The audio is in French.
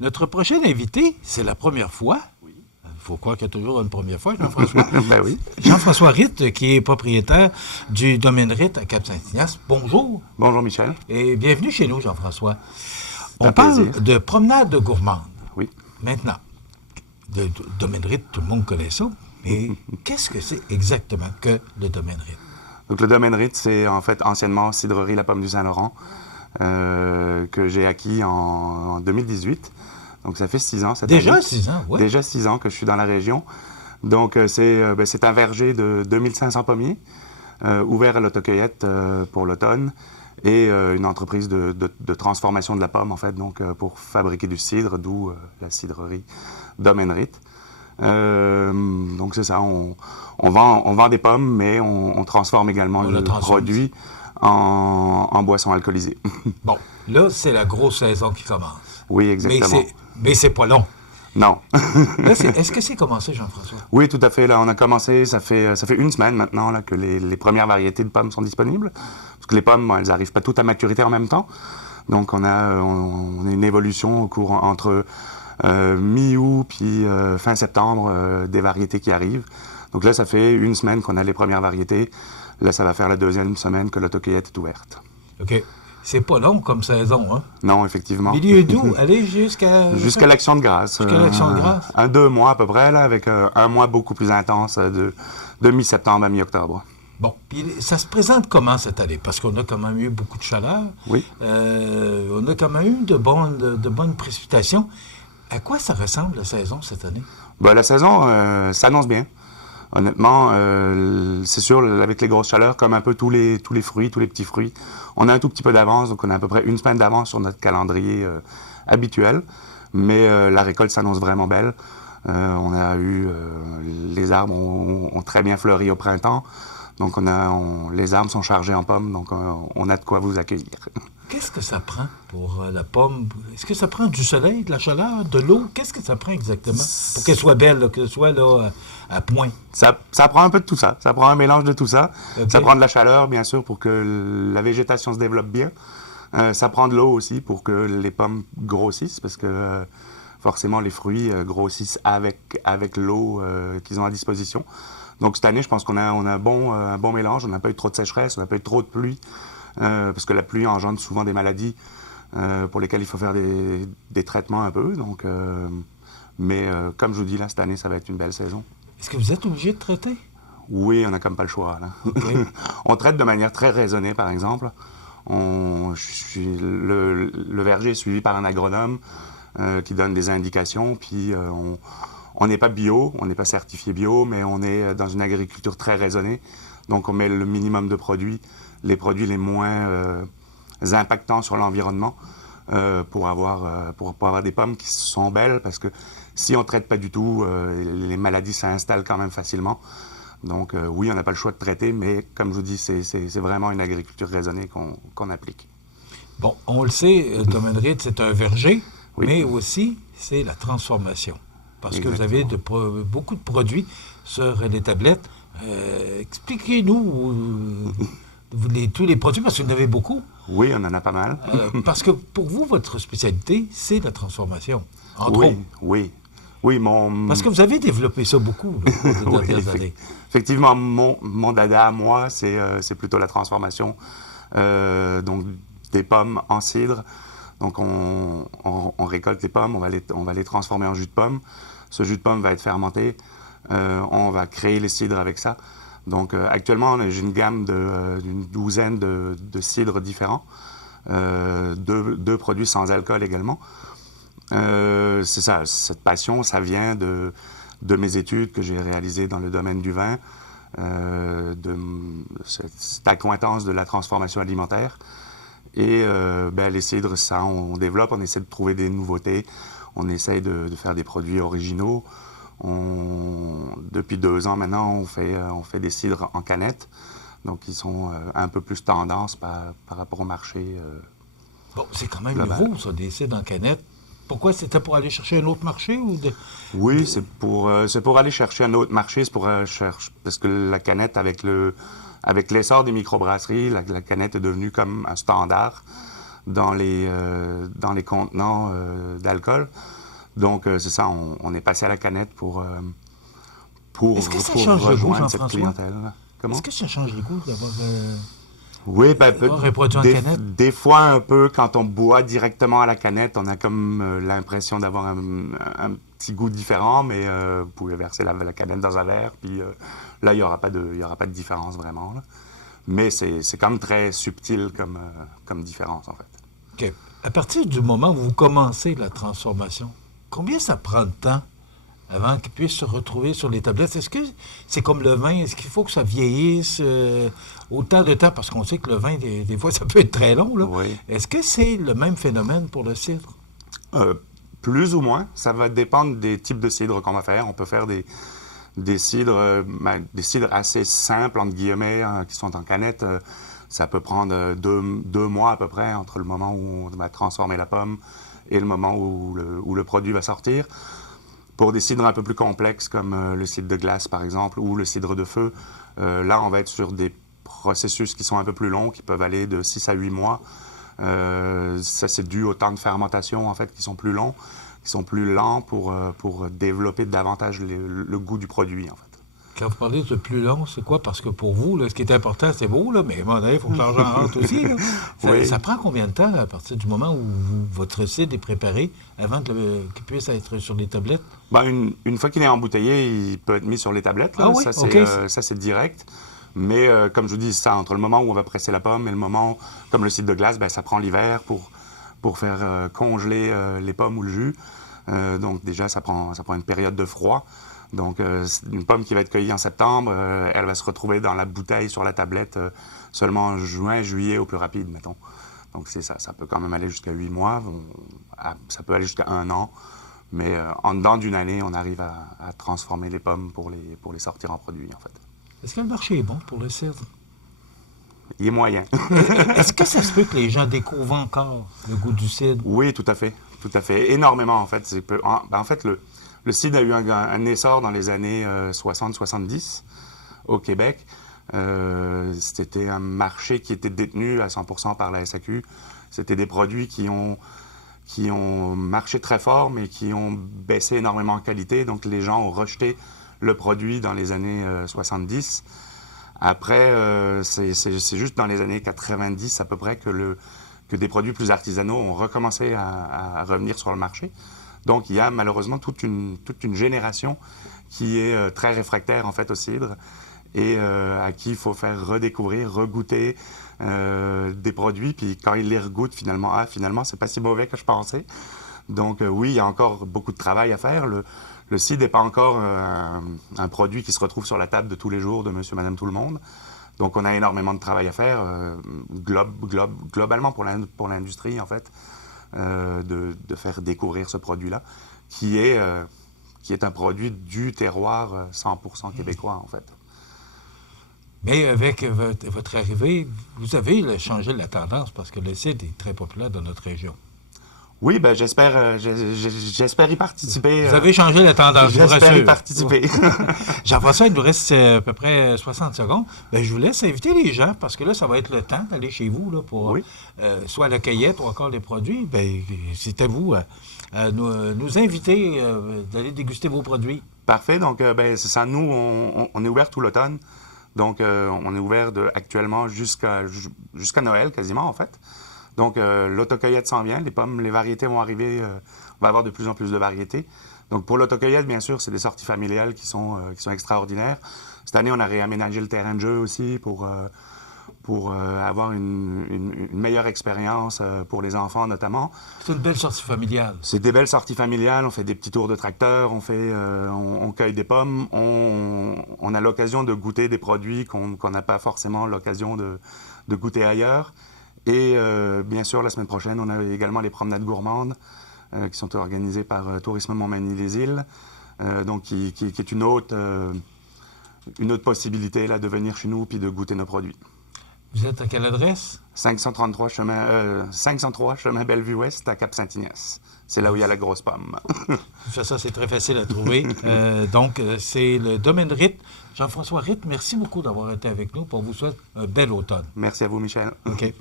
Notre prochain invité, c'est la première fois. Il faut croire qu'il y a toujours une première fois, Jean-François. Ben oui. Jean-François Ritt, qui est propriétaire du domaine Ritt à Cap-Saint-Ignace. Bonjour. Bonjour Michel. Et bienvenue chez nous, Jean-François. un On parle plaisir. de promenade gourmande. Oui. Maintenant, le domaine Ritt, tout le monde connaît ça. Mais qu'est-ce que c'est exactement que le domaine Ritt? Donc le domaine Ritt, c'est en fait anciennement Cidrerie La Pomme du Saint-Laurent, que j'ai acquis en 2018. Donc ça fait 6 ans cette année. Déjà 6 ans, oui. Déjà 6 ans que je suis dans la région. Donc c'est un verger de 2500 pommiers, ouvert à l'autocueillette pour l'automne, et une entreprise de transformation de la pomme, en fait, donc pour fabriquer du cidre, d'où la cidrerie Domaine Ritt. Donc c'est ça, on vend des pommes, mais on transforme également le produit en boisson alcoolisée. Bon, là, c'est la grosse saison qui commence. Oui, exactement. Mais c'est pas long. Non. Là, est-ce que c'est commencé, Jean-François? Oui, tout à fait. Là, on a commencé, ça fait une semaine maintenant là, que les premières variétés de pommes sont disponibles. Parce que les pommes, elles n'arrivent pas toutes à maturité en même temps. Donc on a une évolution au cours entre mi-août puis fin septembre des variétés qui arrivent. Donc là, ça fait une semaine qu'on a les premières variétés. Là, ça va faire la deuxième semaine que l'autocueillette est ouverte. OK. C'est pas long comme saison, hein? Non, effectivement. Milieu d'août, allez jusqu'à... Jusqu'à l'Action de grâce. Jusqu'à l'Action de grâce. 2 mois à peu près, là, avec un mois beaucoup plus intense de mi-septembre à mi-octobre. Bon, puis ça se présente comment cette année? Parce qu'on a quand même eu beaucoup de chaleur. Oui. On a quand même eu de bonnes précipitations. À quoi ça ressemble la saison cette année? Ben, la saison s'annonce bien. Honnêtement, c'est sûr, avec les grosses chaleurs, comme un peu tous les fruits, tous les petits fruits, on a un tout petit peu d'avance, donc on a à peu près une semaine d'avance sur notre calendrier habituel. Mais la récolte s'annonce vraiment belle. On a eu... les arbres ont très bien fleuri au printemps. Donc les arbres sont chargés en pommes, donc on a de quoi vous accueillir. Qu'est-ce que ça prend pour la pomme? Est-ce que ça prend du soleil, de la chaleur, de l'eau? Qu'est-ce que ça prend exactement pour qu'elle soit belle, qu'elle soit là, à point? Ça prend un peu de tout ça. Ça prend un mélange de tout ça. Okay. Ça prend de la chaleur, bien sûr, pour que la végétation se développe bien. Ça prend de l'eau aussi pour que les pommes grossissent, parce que forcément, les fruits grossissent avec l'eau qu'ils ont à disposition. Donc cette année, je pense qu'on a un bon mélange. On n'a pas eu trop de sécheresse, on n'a pas eu trop de pluie, parce que la pluie engendre souvent des maladies pour lesquelles il faut faire des traitements un peu. Donc, mais comme je vous dis, là, cette année, ça va être une belle saison. Est-ce que vous êtes obligé de traiter? Oui, on n'a comme pas le choix. Là. Okay. On traite de manière très raisonnée, par exemple. Le verger est suivi par un agronome qui donne des indications, puis on n'est pas bio, on n'est pas certifié bio, mais on est dans une agriculture très raisonnée. Donc, on met le minimum de produits, les produits les moins impactants sur l'environnement pour avoir des pommes qui sont belles, parce que si on ne traite pas du tout, les maladies s'installent quand même facilement. Donc, oui, on n'a pas le choix de traiter, mais comme je vous dis, c'est vraiment une agriculture raisonnée qu'on applique. Bon, on le sait, Domaine Ritt, c'est un verger, oui. Mais aussi, c'est la transformation. Parce Exactement. que vous avez beaucoup de produits sur les tablettes. Expliquez-nous tous les produits, parce que vous en avez beaucoup. Oui, on en a pas mal. Parce que pour vous, votre spécialité, c'est la transformation, entre autres. Oui, Parce que vous avez développé ça beaucoup dans les dernières années. Effectivement, mon dada à moi, c'est plutôt la transformation donc des pommes en cidre. Donc, on récolte les pommes, on va les transformer en jus de pomme. Ce jus de pomme va être fermenté. On va créer les cidres avec ça. Donc, actuellement, j'ai une gamme d'une douzaine de cidres différents. 2 produits sans alcool également. C'est ça, cette passion, ça vient de mes études que j'ai réalisées dans le domaine du vin, de cette accointance de la transformation alimentaire. Et les cidres, ça, on développe, on essaie de trouver des nouveautés, on essaie de faire des produits originaux. Depuis 2 ans maintenant, on fait des cidres en canette, donc ils sont un peu plus tendance par rapport au marché. Bon, c'est quand même nouveau, ça, des cidres en canette. Pourquoi? C'était pour aller chercher un autre marché? Oui, c'est pour aller chercher un autre marché, parce que la canette, avec l'essor des microbrasseries, la canette est devenue comme un standard. dans les contenants d'alcool. Donc, c'est ça, on est passé à la canette pour Est-ce que ça change le goût, rejoindre cette Jean-François? clientèle. Comment? Est-ce que ça change le goût d'avoir Oui, ben, un produit en canette? des fois un peu, quand on boit directement à la canette, on a comme l'impression d'avoir un petit goût différent, mais vous pouvez verser la canette dans un verre, puis là, il n'y aura pas de différence vraiment, là. Mais c'est quand même très subtil comme différence, en fait. OK. À partir du moment où vous commencez la transformation, combien ça prend de temps avant qu'il puisse se retrouver sur les tablettes? Est-ce que c'est comme le vin? Est-ce qu'il faut que ça vieillisse autant de temps? Parce qu'on sait que le vin, des fois, ça peut être très long, là. Oui. Est-ce que c'est le même phénomène pour le cidre? Plus ou moins. Ça va dépendre des types de cidres qu'on va faire. On peut faire des cidres assez simples, entre guillemets, qui sont en canette. Ça peut prendre 2 mois à peu près entre le moment où on va transformer la pomme et le moment où le produit va sortir. Pour des cidres un peu plus complexes, comme le cidre de glace, par exemple, ou le cidre de feu, là, on va être sur des processus qui sont un peu plus longs, qui peuvent aller de 6 à 8 mois. Ça, c'est dû au temps de fermentation, en fait, qui sont plus longs, qui sont plus lents pour développer davantage le goût du produit, en fait. Quand vous parlez de plus long, c'est quoi? Parce que pour vous, là, ce qui est important, c'est beau, là, mais à un moment donné, il faut que l'argent rentre aussi. Là. Oui. Ça prend combien de temps, là, à partir du moment où votre cidre est préparé, avant qu'il puisse être sur les tablettes? Ben, une fois qu'il est embouteillé, il peut être mis sur les tablettes. Là. Ah oui? Ça, c'est direct. Mais comme je vous dis, ça, entre le moment où on va presser la pomme et le moment, comme le cidre de glace, ben, ça prend l'hiver pour faire congeler les pommes ou le jus. Donc déjà, ça prend une période de froid. Donc, une pomme qui va être cueillie en septembre, elle va se retrouver dans la bouteille sur la tablette seulement en juin, juillet au plus rapide, mettons. Donc, c'est ça. Ça peut quand même aller jusqu'à 8 mois. Ça peut aller jusqu'à 1 an. Mais en dedans d'une année, on arrive à transformer les pommes pour les sortir en produit, en fait. Est-ce que le marché est bon pour le cidre? Il est moyen. Est-ce que ça se peut que les gens découvrent encore le goût du cidre? Oui, tout à fait. Tout à fait. Énormément, en fait. En fait, le cidre a eu un essor dans les années 60-70 au Québec. C'était un marché qui était détenu à 100% par la SAQ. C'était des produits qui ont marché très fort, mais qui ont baissé énormément en qualité. Donc, les gens ont rejeté le produit dans les années 70. Après, c'est juste dans les années 90 à peu près que des produits plus artisanaux ont recommencé à revenir sur le marché. Donc, il y a malheureusement toute une génération qui est très réfractaire, en fait, au cidre et à qui il faut faire redécouvrir, regoûter des produits. Puis quand ils les regoûtent, finalement, c'est pas si mauvais que je pensais. Donc, oui, il y a encore beaucoup de travail à faire. Le cidre n'est pas encore un produit qui se retrouve sur la table de tous les jours de monsieur, madame, tout le monde. Donc, on a énormément de travail à faire, globalement pour l'industrie, en fait. De faire découvrir ce produit-là, qui est un produit du terroir 100% québécois, en fait. Mais avec votre arrivée, vous avez changé la tendance parce que le cidre est très populaire dans notre région. Oui, ben j'espère y participer. Vous avez changé la tendance, je vous rassure. J'espère y participer. Jean-François, il nous reste à peu près 60 secondes. Ben, je vous laisse inviter les gens, parce que là, ça va être le temps d'aller chez vous là, pour soit la cueillette ou encore les produits. Ben, c'est à vous à nous inviter d'aller déguster vos produits. Parfait. Donc, c'est ça. Nous, on est ouvert tout l'automne. Donc, on est ouvert actuellement jusqu'à Noël, quasiment, en fait. Donc, l'autocueillette s'en vient. Les variétés vont arriver. On va avoir de plus en plus de variétés. Donc, pour l'autocueillette, bien sûr, c'est des sorties familiales qui sont extraordinaires. Cette année, on a réaménagé le terrain de jeu aussi pour avoir une meilleure expérience pour les enfants, notamment. C'est une belle sortie familiale. C'est des belles sorties familiales. On fait des petits tours de tracteur, on cueille des pommes. On a l'occasion de goûter des produits qu'on n'a pas forcément l'occasion de goûter ailleurs. Et bien sûr, la semaine prochaine, on a également les promenades gourmandes qui sont organisées par Tourisme Montmagny-les-Îles, donc qui est une autre possibilité là, de venir chez nous puis de goûter nos produits. Vous êtes à quelle adresse? 503 chemin Bellevue-Ouest à Cap-Saint-Ignace. C'est là où il y a la grosse pomme. Ça, c'est très facile à trouver. Donc, c'est le domaine Ritt. Jean-François Ritt, merci beaucoup d'avoir été avec nous. Pour vous souhaiter un bel automne. Merci à vous, Michel. OK.